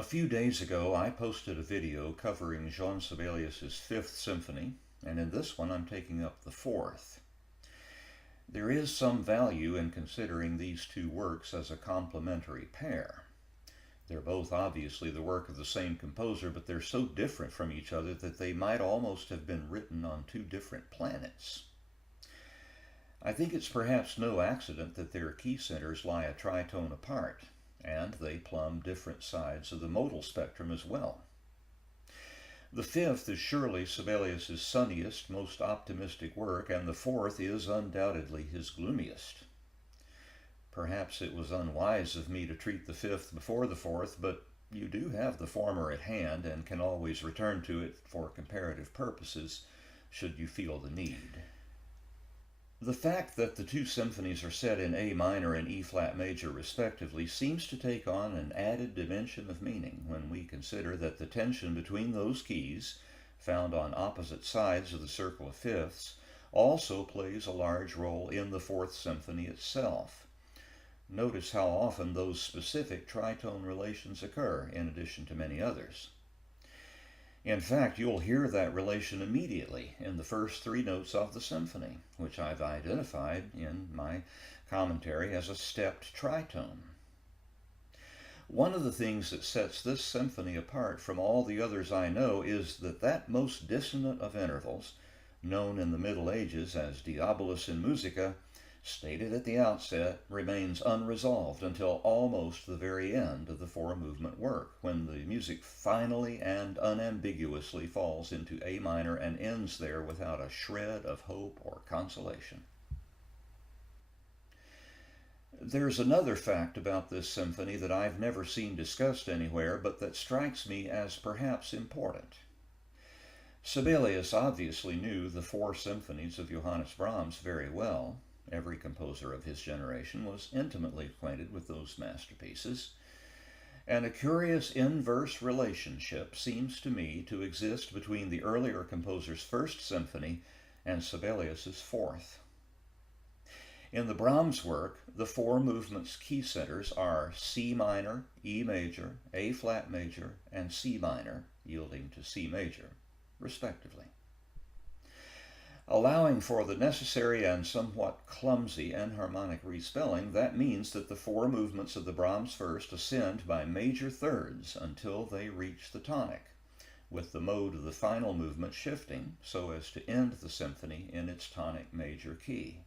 A few days ago, I posted a video covering Jean Sibelius's Fifth Symphony, and in this one I'm taking up the Fourth. There is some value in considering these two works as a complementary pair. They're both obviously the work of the same composer, but they're so different from each other that they might almost have been written on two different planets. I think it's perhaps no accident that their key centers lie a tritone apart, and they plumb different sides of the modal spectrum as well. The Fifth is surely Sibelius's sunniest, most optimistic work, and the Fourth is undoubtedly his gloomiest. Perhaps it was unwise of me to treat the Fifth before the Fourth, but you do have the former at hand and can always return to it for comparative purposes, should you feel the need. The fact that the two symphonies are set in A minor and E flat major respectively seems to take on an added dimension of meaning when we consider that the tension between those keys, found on opposite sides of the circle of fifths, also plays a large role in the Fourth Symphony itself. Notice how often those specific tritone relations occur, in addition to many others. In fact, you'll hear that relation immediately in the first three notes of the symphony, which I've identified in my commentary as a stepped tritone. One of the things that sets this symphony apart from all the others I know is that most dissonant of intervals, known in the Middle Ages as diabolus in musica, stated at the outset, remains unresolved until almost the very end of the four-movement work, when the music finally and unambiguously falls into A minor and ends there without a shred of hope or consolation. There's another fact about this symphony that I've never seen discussed anywhere, but that strikes me as perhaps important. Sibelius obviously knew the four symphonies of Johannes Brahms very well. Every composer of his generation was intimately acquainted with those masterpieces, and a curious inverse relationship seems to me to exist between the earlier composer's First Symphony and Sibelius's Fourth. In the Brahms work, the four movements' key centers are C minor, E major, A flat major, and C minor, yielding to C major, respectively. Allowing for the necessary and somewhat clumsy enharmonic respelling, that means that the four movements of the Brahms First ascend by major thirds until they reach the tonic, with the mode of the final movement shifting so as to end the symphony in its tonic major key.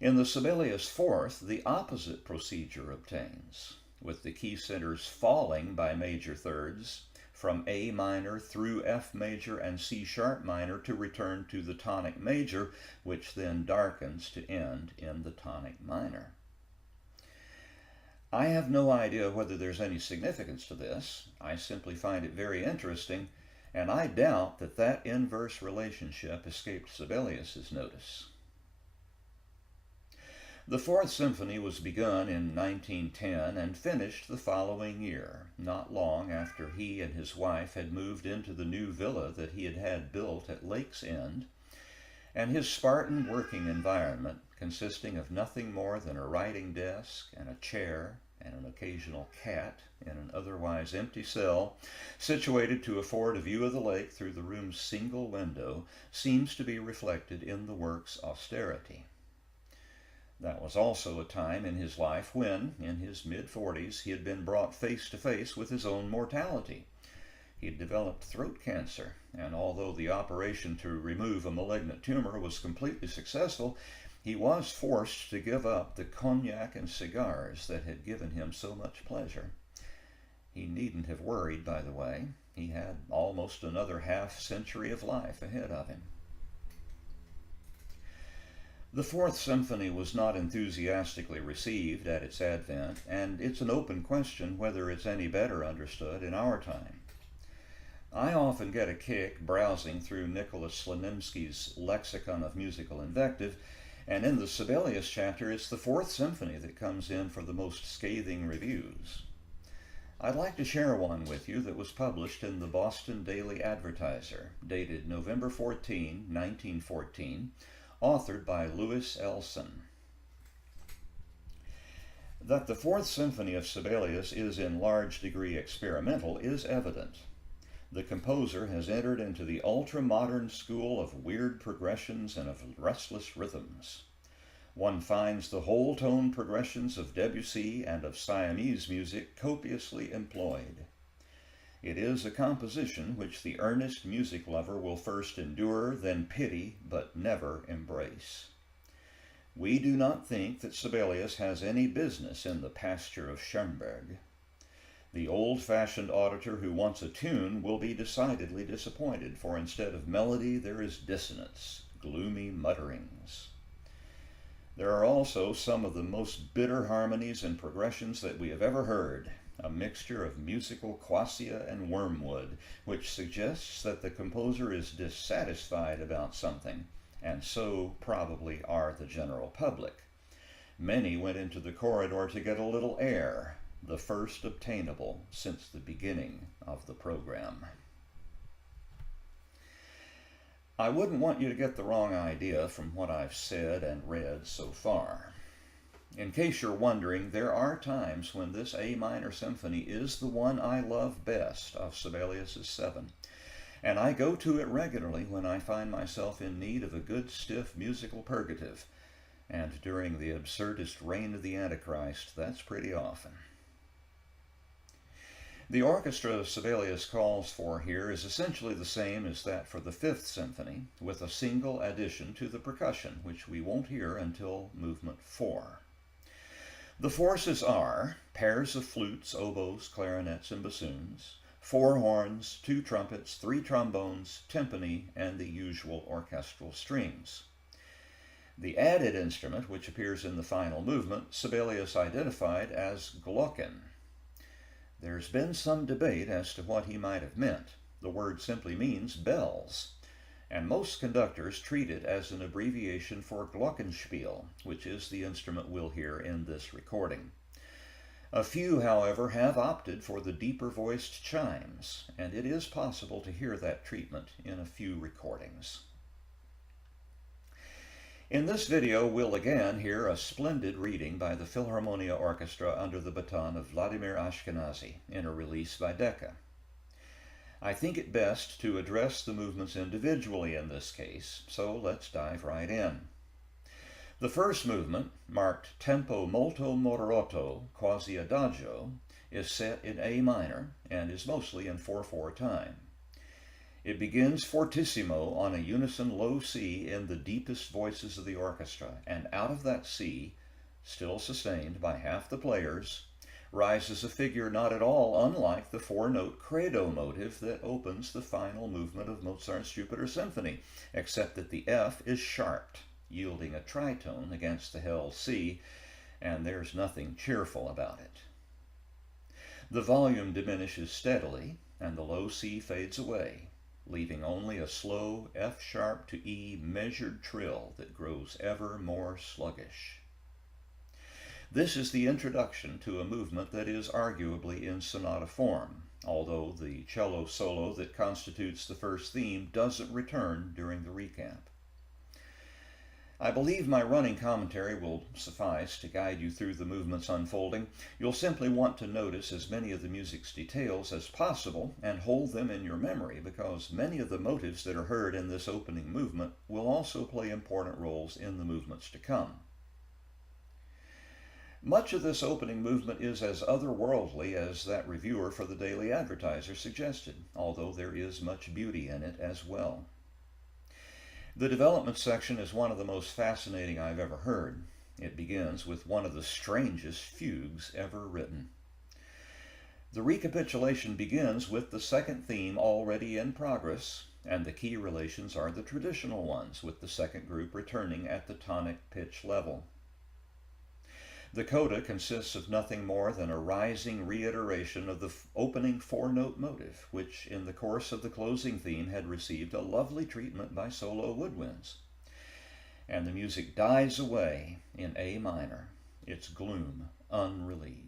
In the Sibelius Fourth, the opposite procedure obtains, with the key centers falling by major thirds from A minor through F major and C sharp minor to return to the tonic major, which then darkens to end in the tonic minor. I have no idea whether there's any significance to this. I simply find it very interesting, and I doubt that inverse relationship escaped Sibelius's notice. The Fourth Symphony was begun in 1910 and finished the following year, not long after he and his wife had moved into the new villa that he had built at Lake's End, and his Spartan working environment, consisting of nothing more than a writing desk and a chair and an occasional cat in an otherwise empty cell, situated to afford a view of the lake through the room's single window, seems to be reflected in the work's austerity. That was also a time in his life when, in his mid-40s, he had been brought face to face with his own mortality. He had developed throat cancer, and although the operation to remove a malignant tumor was completely successful, he was forced to give up the cognac and cigars that had given him so much pleasure. He needn't have worried, by the way. He had almost another half-century of life ahead of him. The Fourth Symphony was not enthusiastically received at its advent, and it's an open question whether it's any better understood in our time. I often get a kick browsing through Nicholas Slonimsky's Lexicon of Musical Invective, and in the Sibelius chapter, it's the Fourth Symphony that comes in for the most scathing reviews. I'd like to share one with you that was published in the Boston Daily Advertiser, dated November 14, 1914, authored by Louis Elson. That the Fourth Symphony of Sibelius is in large degree experimental is evident. The composer has entered into the ultra-modern school of weird progressions and of restless rhythms. One finds the whole tone progressions of Debussy and of Siamese music copiously employed. It is a composition which the earnest music lover will first endure, then pity, but never embrace. We do not think that Sibelius has any business in the pasture of Schoenberg. The old-fashioned auditor who wants a tune will be decidedly disappointed, for instead of melody there is dissonance, gloomy mutterings. There are also some of the most bitter harmonies and progressions that we have ever heard, a mixture of musical quassia and wormwood, which suggests that the composer is dissatisfied about something, and so probably are the general public. Many went into the corridor to get a little air, the first obtainable since the beginning of the program. I wouldn't want you to get the wrong idea from what I've said and read so far. In case you're wondering, there are times when this A minor symphony is the one I love best of Sibelius's 7, and I go to it regularly when I find myself in need of a good stiff musical purgative, and during the absurdist reign of the Antichrist, that's pretty often. The orchestra Sibelius calls for here is essentially the same as that for the Fifth Symphony, with a single addition to the percussion, which we won't hear until movement 4. The forces are pairs of flutes, oboes, clarinets, and bassoons, 4 horns, 2 trumpets, 3 trombones, timpani, and the usual orchestral strings. The added instrument, which appears in the final movement, Sibelius identified as glocken. There's been some debate as to what he might have meant. The word simply means bells, and most conductors treat it as an abbreviation for glockenspiel, which is the instrument we'll hear in this recording. A few, however, have opted for the deeper voiced chimes, and it is possible to hear that treatment in a few recordings. In this video, we'll again hear a splendid reading by the Philharmonia Orchestra under the baton of Vladimir Ashkenazy in a release by Decca. I think it best to address the movements individually in this case, so let's dive right in. The first movement, marked Tempo molto moderato, quasi adagio, is set in A minor and is mostly in 4/4 time. It begins fortissimo on a unison low C in the deepest voices of the orchestra, and out of that C, still sustained by half the players, rises a figure not at all unlike the 4-note credo motive that opens the final movement of Mozart's Jupiter Symphony, except that the F is sharped, yielding a tritone against the held C, and there's nothing cheerful about it. The volume diminishes steadily, and the low C fades away, leaving only a slow F-sharp to E measured trill that grows ever more sluggish. This is the introduction to a movement that is arguably in sonata form, although the cello solo that constitutes the first theme doesn't return during the recap. I believe my running commentary will suffice to guide you through the movement's unfolding. You'll simply want to notice as many of the music's details as possible and hold them in your memory, because many of the motives that are heard in this opening movement will also play important roles in the movements to come. Much of this opening movement is as otherworldly as that reviewer for the Daily Advertiser suggested, although there is much beauty in it as well. The development section is one of the most fascinating I've ever heard. It begins with one of the strangest fugues ever written. The recapitulation begins with the second theme already in progress, and the key relations are the traditional ones, with the second group returning at the tonic pitch level. The coda consists of nothing more than a rising reiteration of the opening 4-note motive, which in the course of the closing theme had received a lovely treatment by solo woodwinds. And the music dies away in A minor, its gloom unrelieved.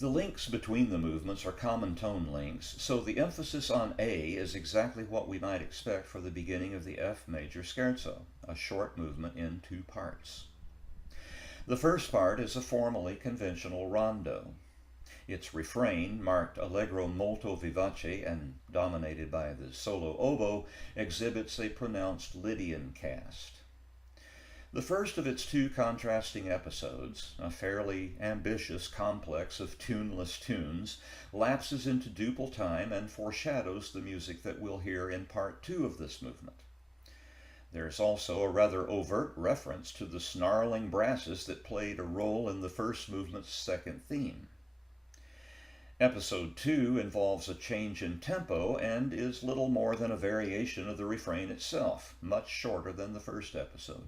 The links between the movements are common tone links, so the emphasis on A is exactly what we might expect for the beginning of the F major scherzo, a short movement in 2 parts. The first part is a formally conventional rondo. Its refrain, marked allegro molto vivace and dominated by the solo oboe, exhibits a pronounced Lydian cast. The first of its 2 contrasting episodes, a fairly ambitious complex of tuneless tunes, lapses into duple time and foreshadows the music that we'll hear in part 2 of this movement. There is also a rather overt reference to the snarling brasses that played a role in the first movement's second theme. Episode 2 involves a change in tempo and is little more than a variation of the refrain itself, much shorter than the first episode.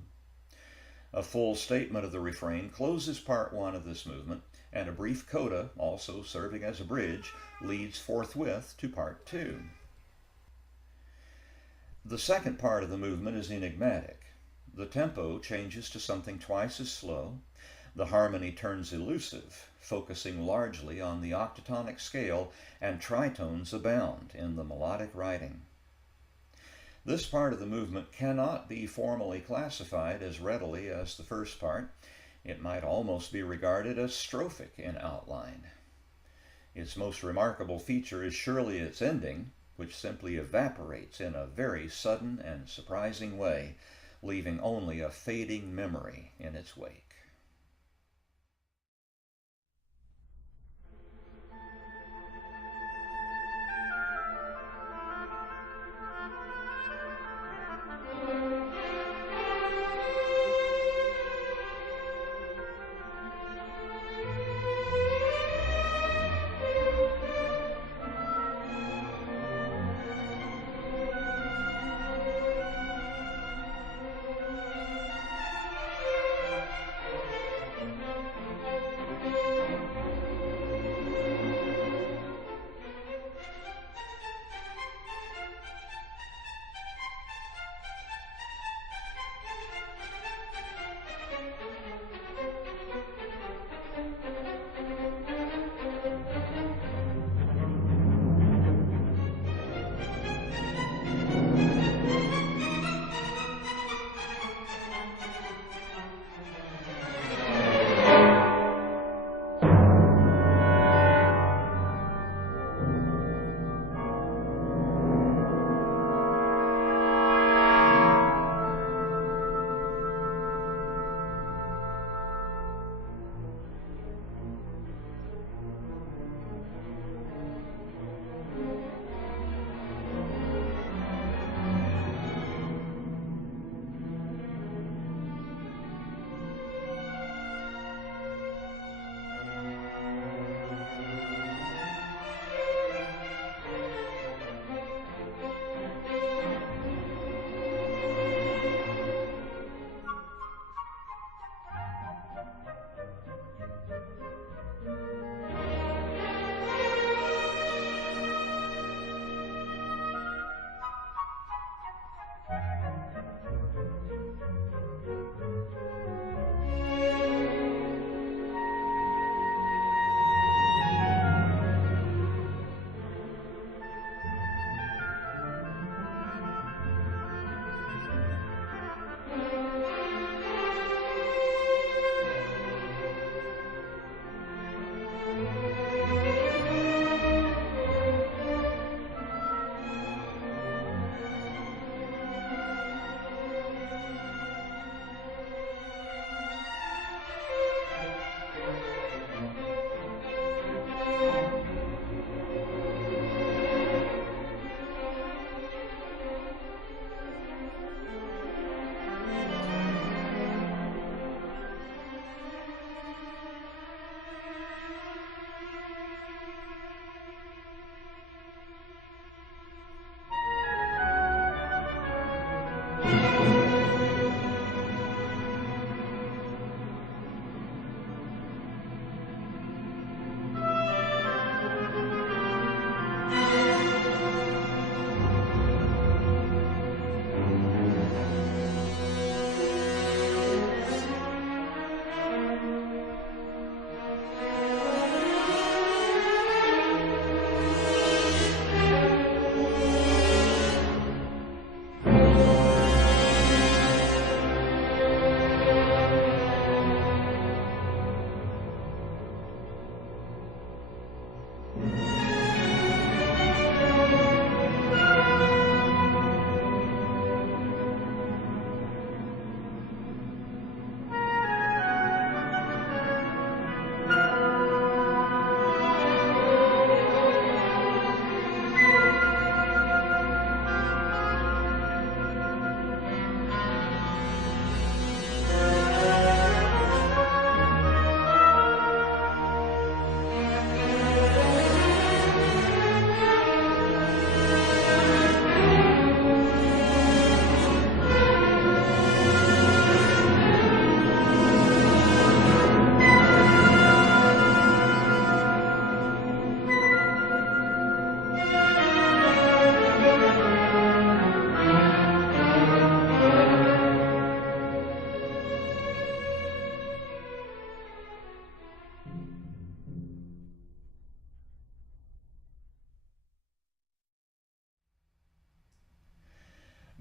A full statement of the refrain closes part 1 of this movement, and a brief coda, also serving as a bridge, leads forthwith to part 2. The second part of the movement is enigmatic. The tempo changes to something twice as slow. The harmony turns elusive, focusing largely on the octatonic scale, and tritones abound in the melodic writing. This part of the movement cannot be formally classified as readily as the first part. It might almost be regarded as strophic in outline. Its most remarkable feature is surely its ending, which simply evaporates in a very sudden and surprising way, leaving only a fading memory in its wake.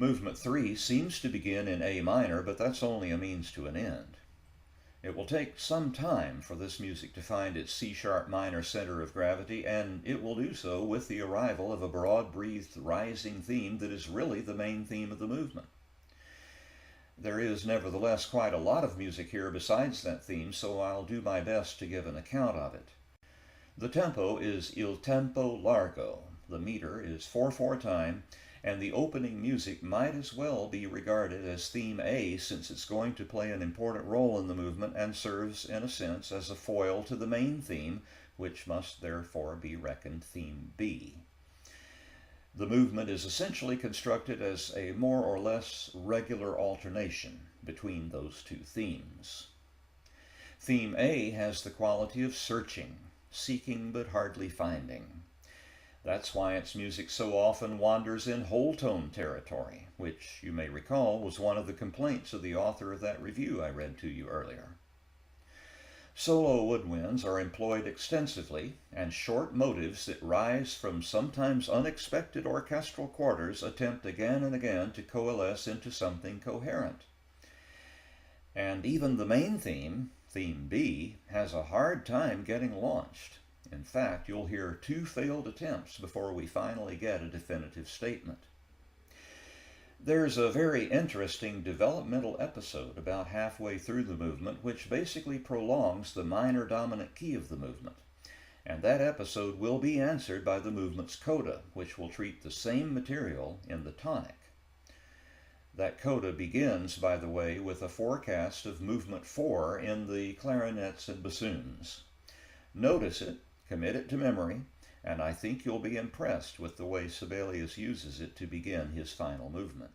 Movement 3 seems to begin in A minor, but that's only a means to an end. It will take some time for this music to find its C-sharp minor center of gravity, and it will do so with the arrival of a broad-breathed rising theme that is really the main theme of the movement. There is nevertheless quite a lot of music here besides that theme, so I'll do my best to give an account of it. The tempo is il tempo largo, the meter is 4/4 time, and the opening music might as well be regarded as theme A, since it's going to play an important role in the movement and serves, in a sense, as a foil to the main theme, which must therefore be reckoned theme B. The movement is essentially constructed as a more or less regular alternation between those two themes. Theme A has the quality of searching, seeking but hardly finding. That's why its music so often wanders in whole tone territory, which, you may recall, was one of the complaints of the author of that review I read to you earlier. Solo woodwinds are employed extensively, and short motives that rise from sometimes unexpected orchestral quarters attempt again and again to coalesce into something coherent. And even the main theme, theme B, has a hard time getting launched. In fact, you'll hear 2 failed attempts before we finally get a definitive statement. There's a very interesting developmental episode about halfway through the movement which basically prolongs the minor dominant key of the movement, and that episode will be answered by the movement's coda, which will treat the same material in the tonic. That coda begins, by the way, with a forecast of movement 4 in the clarinets and bassoons. Notice it, commit it to memory, and I think you'll be impressed with the way Sibelius uses it to begin his final movement.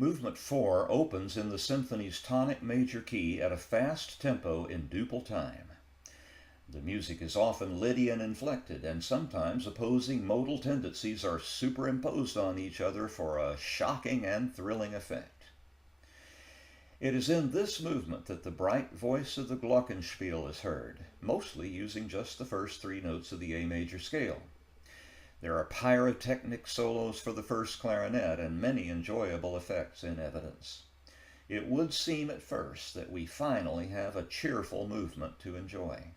Movement 4 opens in the symphony's tonic major key at a fast tempo in duple time. The music is often Lydian inflected, and sometimes opposing modal tendencies are superimposed on each other for a shocking and thrilling effect. It is in this movement that the bright voice of the glockenspiel is heard, mostly using just the first 3 notes of the A major scale. There are pyrotechnic solos for the first clarinet and many enjoyable effects in evidence. It would seem at first that we finally have a cheerful movement to enjoy.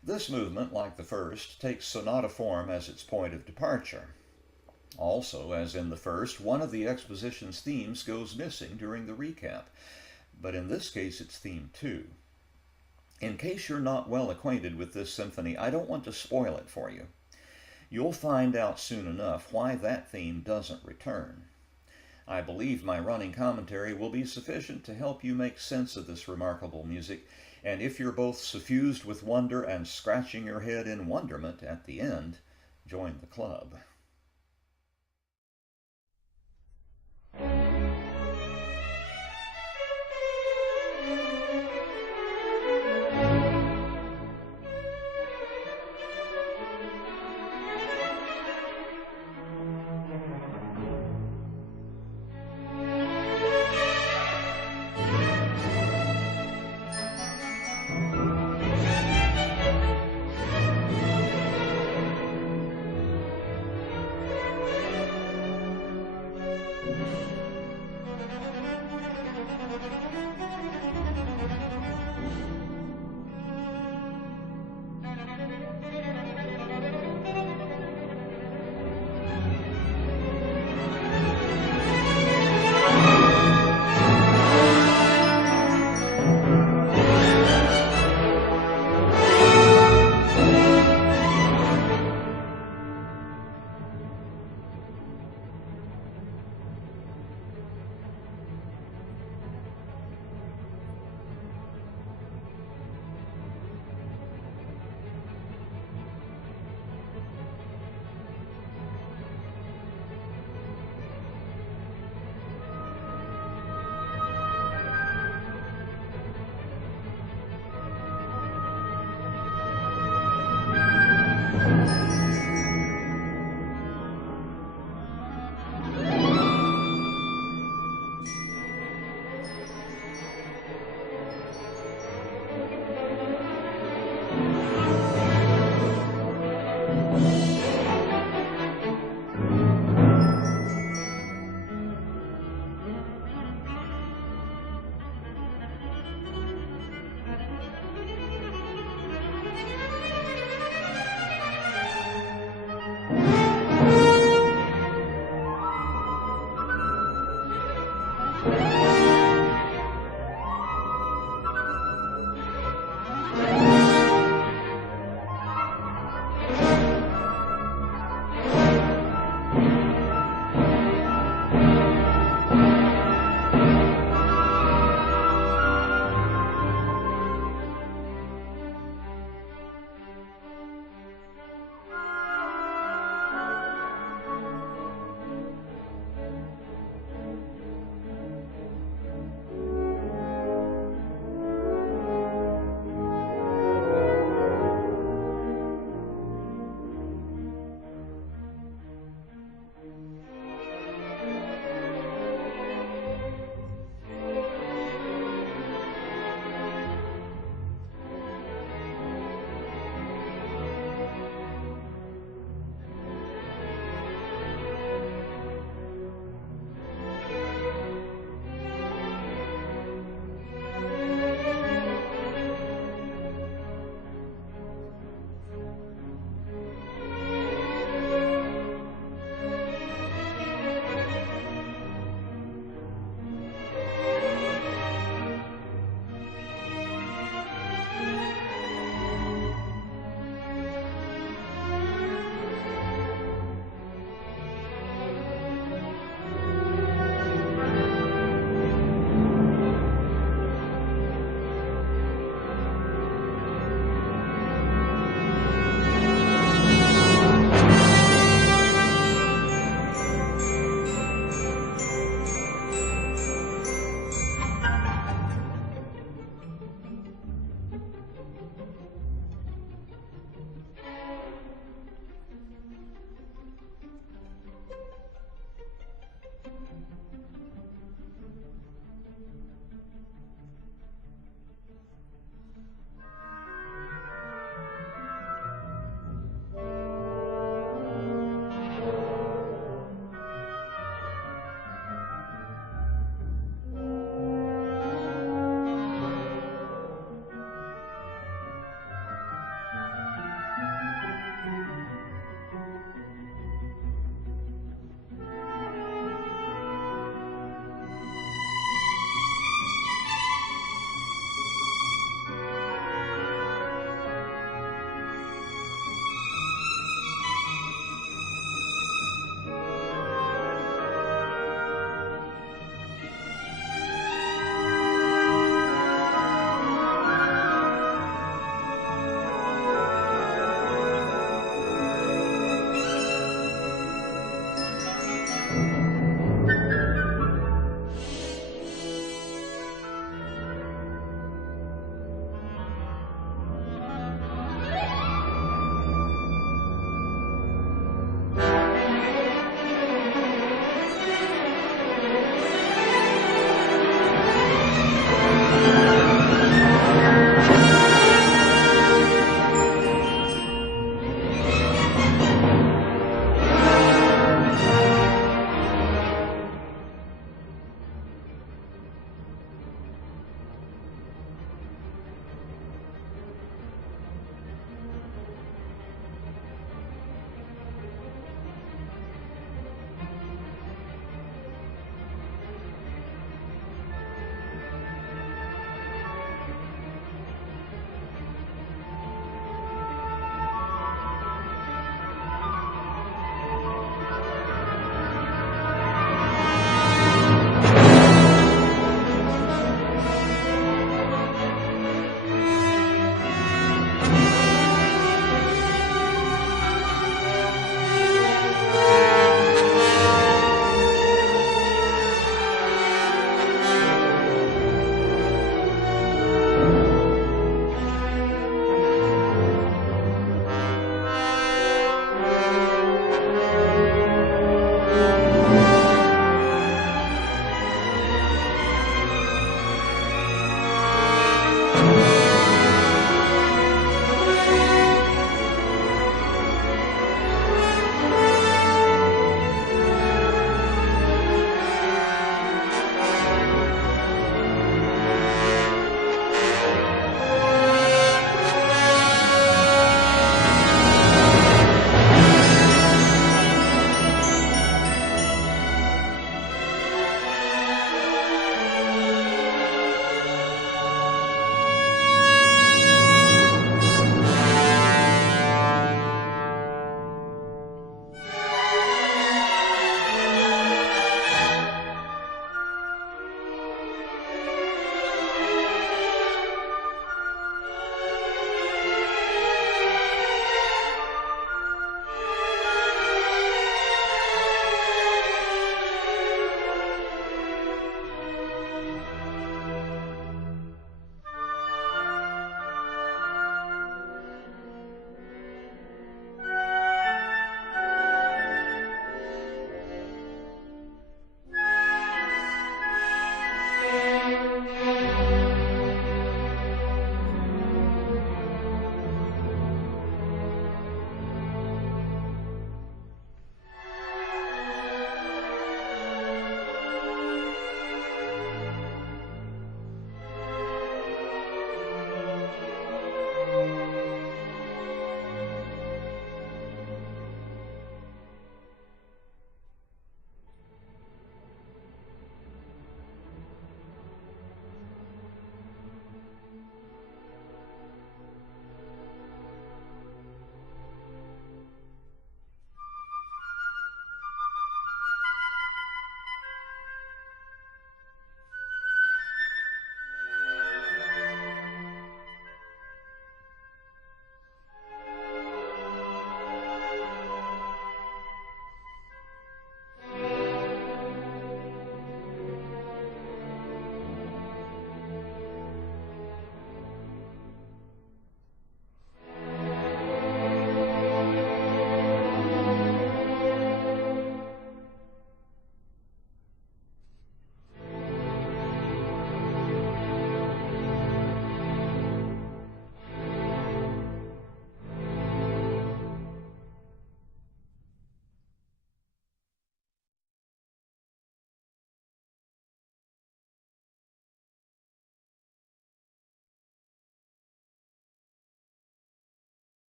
This movement, like the first, takes sonata form as its point of departure. Also, as in the first, one of the exposition's themes goes missing during the recap, but in this case it's theme 2. In case you're not well acquainted with this symphony, I don't want to spoil it for you. You'll find out soon enough why that theme doesn't return. I believe my running commentary will be sufficient to help you make sense of this remarkable music, and if you're both suffused with wonder and scratching your head in wonderment at the end, join the club.